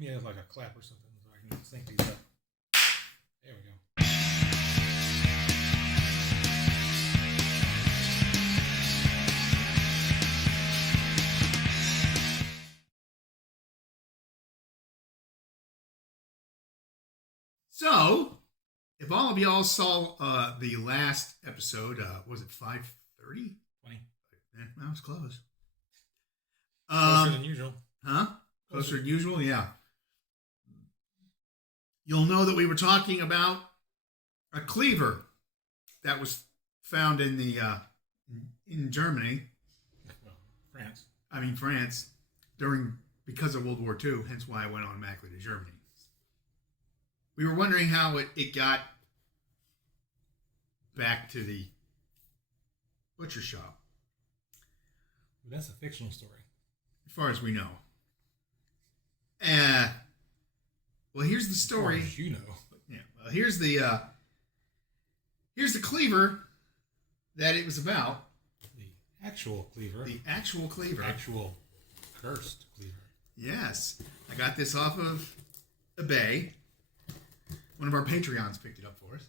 Give me like a clap or something so I can sync these up. There we go. So, if all of y'all saw the last episode, was it 5:30? 20. That was close. Closer than usual. Huh? Closer than usual, yeah. You'll know that we were talking about a cleaver that was found in the in Germany. Well, France. France, because of World War II. Hence why I went automatically to Germany. We were wondering how it got back to the butcher shop. That's a fictional story. As far as we know. Well, here's the story. As far as you know. Yeah. Well, here's the cleaver that it was about. The actual cleaver. The actual cleaver. Actual cursed cleaver. Yes. I got this off of eBay. One of our Patreons picked it up for us.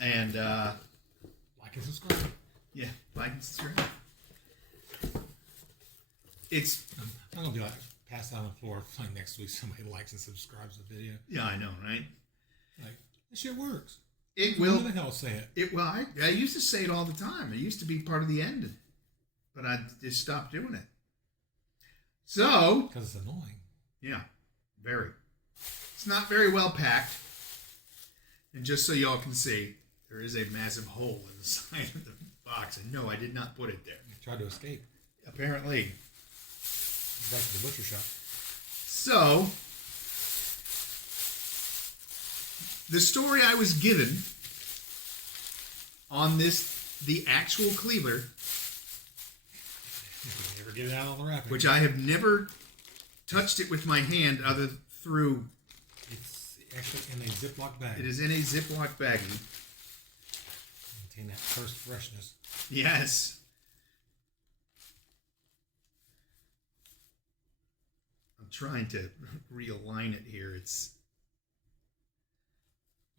And, like and subscribe. Yeah, like and subscribe. It's... I'm going to be like, pass out on the floor like next week somebody likes and subscribes the video. Yeah, I know, right? Like, this shit works. It will... Who the hell say it? Well, I used to say it all the time. It used to be part of the end. But I just stopped doing it. So... Because it's annoying. Yeah, very. It's not very well packed. And just so y'all can see, there is a massive hole in the side of the box. And no, I did not put it there. You tried to escape. Apparently. Back to the butcher shop. So, the story I was given on the actual cleaver, Never get it out on the wrapping. which I have never touched it with my hand other through. It's actually in a Ziploc bag. It is in a Ziploc baggie. Maintain that first freshness. Yes. I'm trying to realign it here. It's...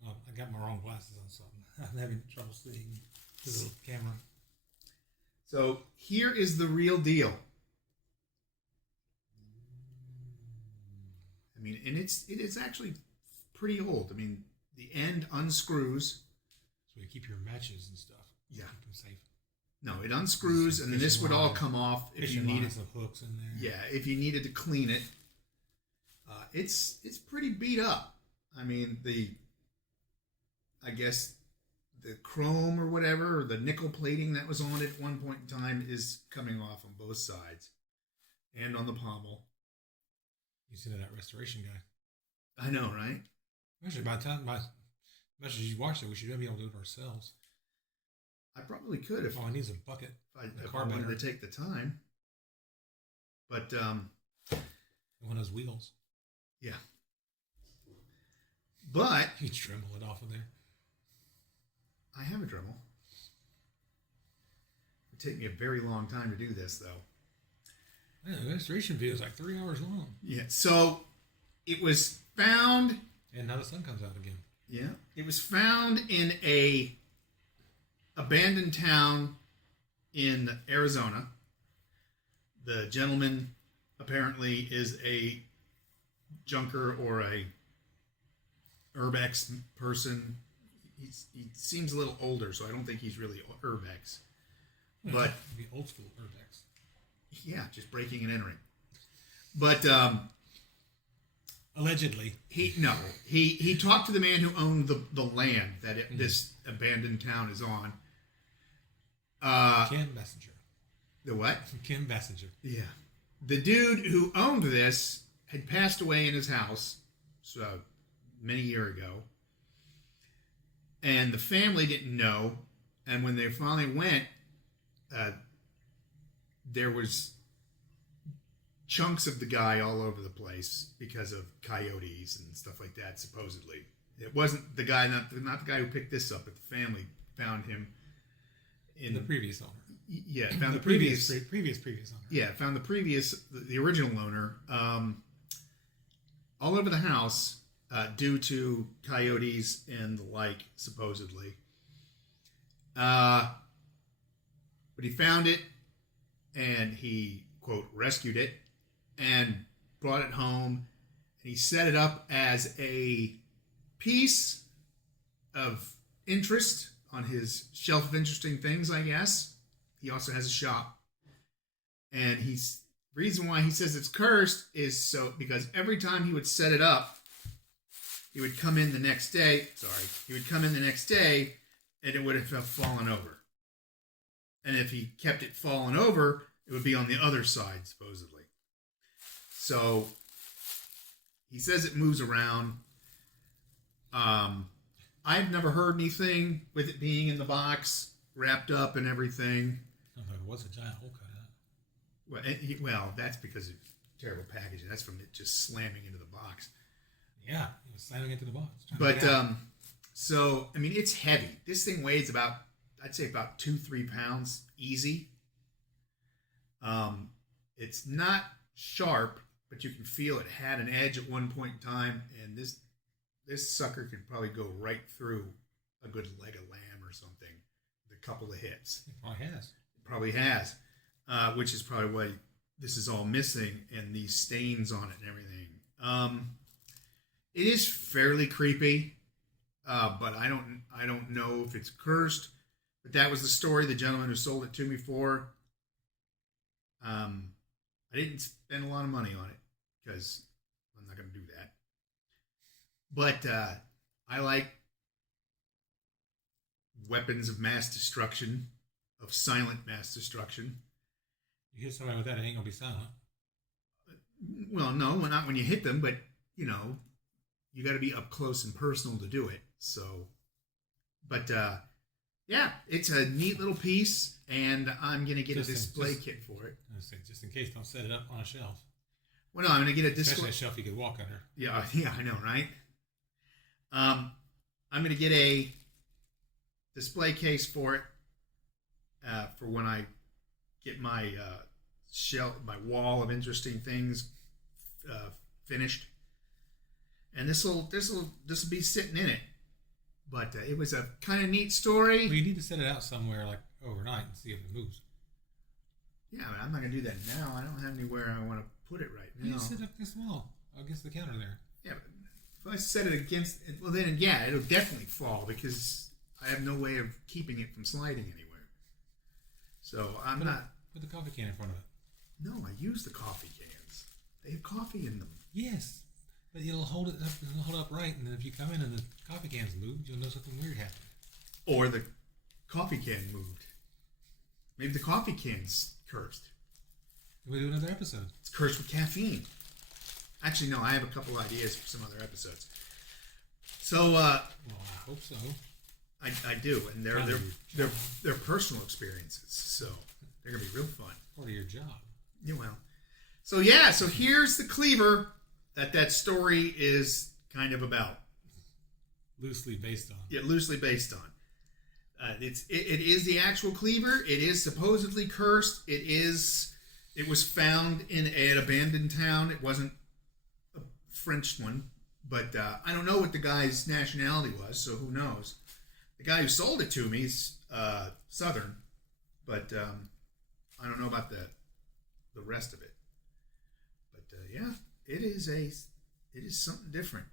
Well, I got my wrong glasses on, so I'm having trouble seeing the little camera. So here is the real deal. I mean, and it is actually pretty old. I mean, the end unscrews. So you keep your matches and stuff. Yeah. Keep them safe. No, it unscrews, and then this would all come off if you needed. Some hooks in there. Yeah, if you needed to clean it. It's pretty beat up. I mean, I guess the chrome or whatever, or the nickel plating that was on it at one point in time is coming off on both sides and on the pommel. You see that restoration guy. I know, right? Actually, by the time much as you watch it, we should be able to do it ourselves. I probably could if all I need is a bucket. if I wanted to take the time. But one of those wheels. Yeah. But you Dremel it off of there. I have a Dremel. It would take me a very long time to do this, though. Yeah, the restoration video is like 3 hours long. Yeah. So it was found. And now the sun comes out again. Yeah. It was found in a abandoned town in Arizona. The gentleman apparently is a junker or a urbex person. He seems a little older, so I don't think he's really urbex. But the old school urbex. Yeah, just breaking and entering. But allegedly, he talked to the man who owned the land that this abandoned town is on. Ken Messenger. The what? Ken Messenger. Yeah. The dude who owned this had passed away in his house many years ago. And the family didn't know. And when they finally went, there was chunks of the guy all over the place because of coyotes and stuff like that, supposedly. It wasn't the guy, not the guy who picked this up, but the family found him in the previous owner. Yeah, found the the previous owner. Yeah, found the original owner all over the house due to coyotes and the like, supposedly. But he found it and he, quote, rescued it and brought it home. And he set it up as a piece of interest on his shelf of interesting things, I guess. He also has a shop. And he's reason why he says it's cursed is so because every time he would set it up, he would come in the next day. He would come in the next day, and it would have fallen over. And if he kept it falling over, it would be on the other side, supposedly. So he says it moves around. I've never heard anything with it being in the box, wrapped up and everything. I thought it was a giant hole cut out. Well, that's because of terrible packaging. That's from it just slamming into the box. Yeah, it was slamming into the box. But so I mean, it's heavy. This thing weighs I'd say about 2-3 pounds, easy. It's not sharp, but you can feel it had an edge at one point in time, and this sucker could probably go right through a good leg of lamb or something with a couple of hits. It probably has. It probably has. Which is probably why this is all missing and these stains on it and everything. It is fairly creepy, but I don't know if it's cursed. But that was the story the gentleman who sold it to me for. I didn't spend a lot of money on it because I'm not going to do that. But I like weapons of mass destruction, of silent mass destruction. You hit somebody with that, it ain't gonna be silent. Well, no, not when you hit them, but you got to be up close and personal to do it. So, but yeah, it's a neat little piece, and I'm gonna get a display kit for it. I was saying, just in case, don't set it up on a shelf. Well, no, I'm gonna get a display. Especially a shelf you could walk under. Yeah, I know, right? I'm gonna get a display case for it for when I get my my wall of interesting things finished, and this will be sitting in it. But it was a kind of neat story. Well, you need to set it out somewhere like overnight and see if it moves. Yeah, but I'm not gonna do that now. I don't have anywhere I want to put it right now. You just set it up this wall against the counter there. Yeah, but if I set it against, well then yeah, it'll definitely fall because I have no way of keeping it from sliding anywhere. So Put the coffee can in front of it. No, I use the coffee cans. They have coffee in them. Yes, but it'll hold it up. It'll hold up right, and then if you come in and the coffee can's moved, you'll know something weird happened. Or the coffee can moved. Maybe the coffee can's cursed. We'll do another episode. It's cursed with caffeine. Actually, no, I have a couple ideas for some other episodes. So, well, I hope so. I do, and they're personal experiences, so they're gonna be real fun. Part of your job. Yeah, well. So yeah, so here's the Cleaver that story is kind of about. Loosely based on. Yeah, loosely based on. It is the actual Cleaver. It is supposedly cursed. It was found in an abandoned town. It wasn't a French one, but I don't know what the guy's nationality was, so who knows. The guy who sold it to me is Southern, but I don't know about the rest of it. But yeah, it is something different,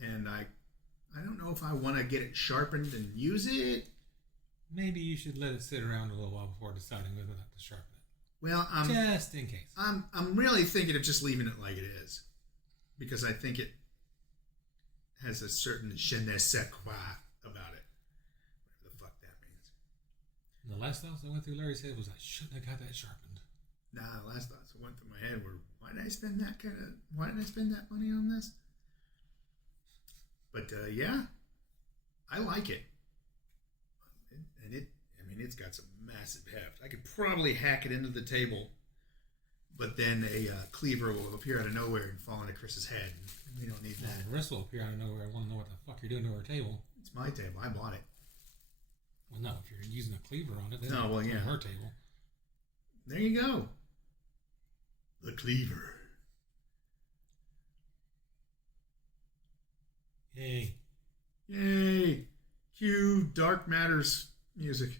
and I don't know if I want to get it sharpened and use it. Maybe you should let it sit around a little while before deciding whether or not to sharpen it. Well, just in case. I'm really thinking of just leaving it like it is, because I think it has a certain je ne sais quoi about it. Whatever the fuck that means. And the last thoughts I went through Larry's head was, I shouldn't have got that sharpened. Nah, the last thoughts that went through my head were, why did I spend that money on this? But yeah, I like it. And it's got some massive heft. I could probably hack it into the table, but then a cleaver will appear out of nowhere and fall into Chris's head. And we don't need that. The rest will appear out of nowhere. I want to know what the fuck you're doing to our table. It's my table. I bought it. Well, no, if you're using a cleaver on it, then Oh, well, it's yeah. on her table. There you go. The Cleaver. Yay. Yay. Cue Dark Matters music.